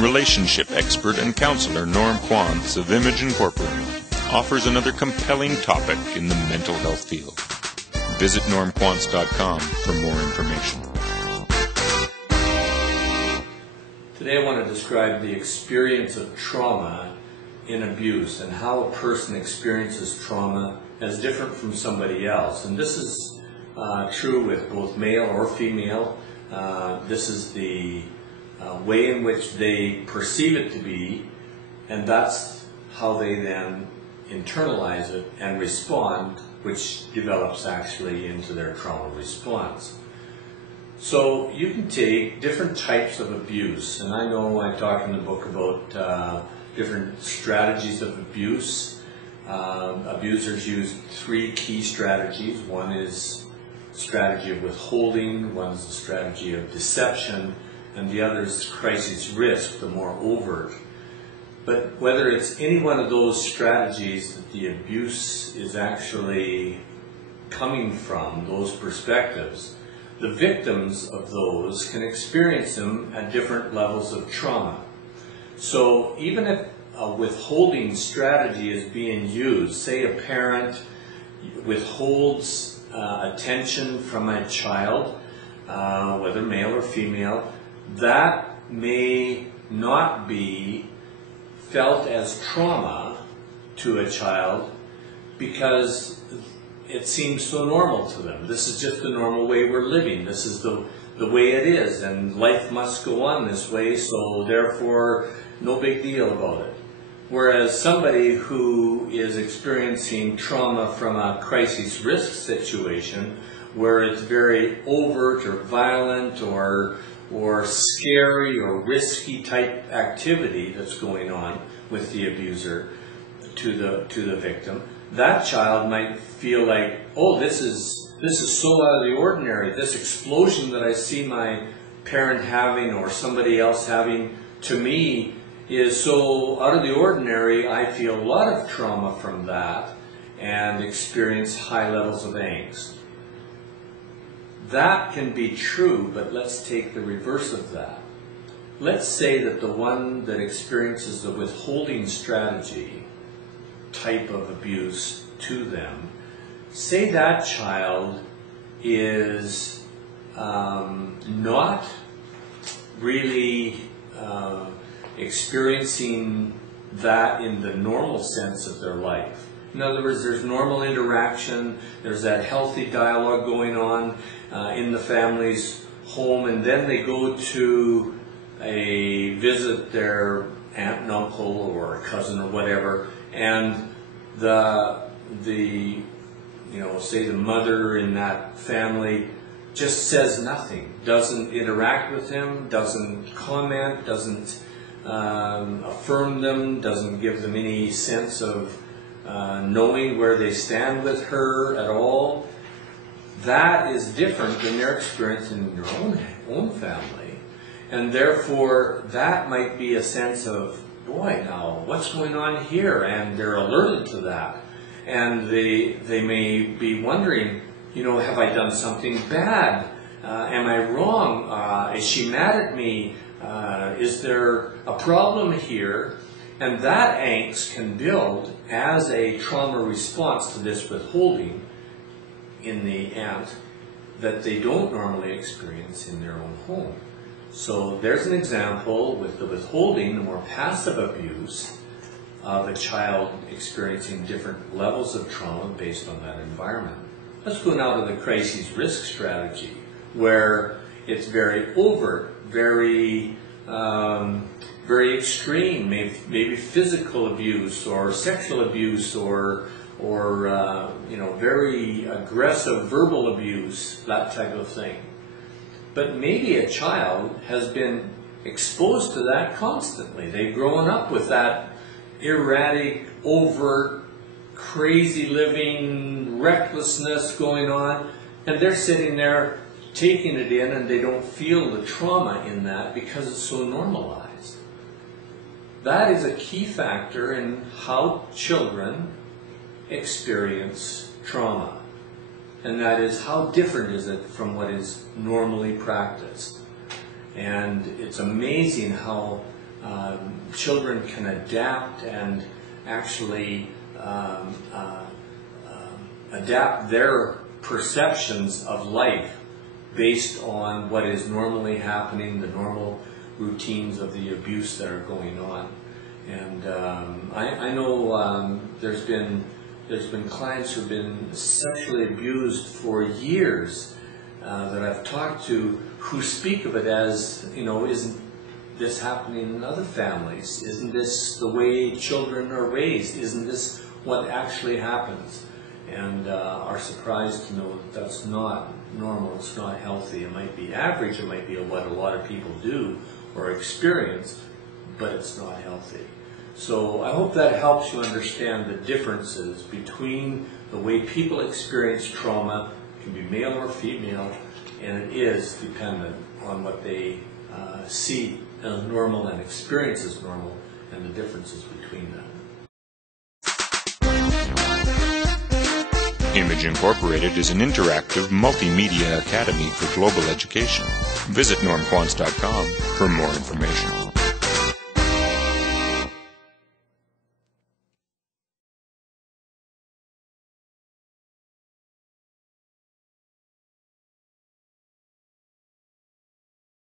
Relationship expert and counselor Norm Quantz of Image Incorporated offers another compelling topic in the mental health field. Visit normquantz.com for more information. Today I want to describe the experience of trauma in abuse and how a person experiences trauma as different from somebody else. And this is true with both male or female. This is the way in which they perceive it to be, and that's how they then internalize it and respond, which develops actually into their trauma response. So you can take different types of abuse, and I know I talk in the book about different strategies of abuse. Abusers use three key strategies. One is strategy of withholding, one is the strategy of deception, and the other is crisis risk, the more overt. But whether it's any one of those strategies that the abuse is actually coming from, those perspectives, the victims of those can experience them at different levels of trauma. So even if a withholding strategy is being used, say a parent withholds attention from a child, whether male or female, that may not be felt as trauma to a child because it seems so normal to them. This is just the normal way we're living. This is the way it is, and life must go on this way, so therefore no big deal about it. Whereas somebody who is experiencing trauma from a crisis risk situation where it's very overt or violent or scary or risky type activity that's going on with the abuser to the victim, that child might feel like, oh, this is so out of the ordinary. This explosion that I see my parent having or somebody else having, to me, is so out of the ordinary. I feel a lot of trauma from that and experience high levels of angst. That can be true, but let's take the reverse of that. Let's say that the one that experiences the withholding strategy type of abuse to them, say that child is not really experiencing that in the normal sense of their life. In other words, there's normal interaction, there's that healthy dialogue going on in the family's home, and then they go to visit their aunt and uncle or a cousin or whatever, and say the mother in that family just says nothing, doesn't interact with him, doesn't comment, doesn't affirm them, doesn't give them any sense of knowing where they stand with her at all. That is different than their experience in their own family. And therefore, that might be a sense of, boy, now, what's going on here? And they're alerted to that. And they may be wondering, have I done something bad? Am I wrong? Is she mad at me? Is there a problem here? And that angst can build as a trauma response to this withholding in the aunt that they don't normally experience in their own home. So there's an example with the withholding, the more passive abuse of a child experiencing different levels of trauma based on that environment. Let's go now to the crisis risk strategy, where it's very overt, very extreme, maybe physical abuse or sexual abuse or very aggressive verbal abuse, that type of thing. But maybe a child has been exposed to that constantly. They've grown up with that erratic, overt, crazy living, recklessness going on, and they're sitting there taking it in, and they don't feel the trauma in that because it's so normalized. That is a key factor in how children experience trauma. And that is, how different is it from what is normally practiced? And it's amazing how children can adapt and actually adapt their perceptions of life based on what is normally happening, the normal routines of the abuse that are going on. And I know there's been clients who've been sexually abused for years that I've talked to, who speak of it as, isn't this happening in other families? Isn't this the way children are raised? Isn't this what actually happens? And are surprised to know that that's not normal, it's not healthy. It might be average, it might be what a lot of people do or experience, but it's not healthy. So I hope that helps you understand the differences between the way people experience trauma. It can be male or female, and it is dependent on what they see as normal and experience as normal, and the differences between them. Image Incorporated is an interactive multimedia academy for global education. Visit normquants.com for more information.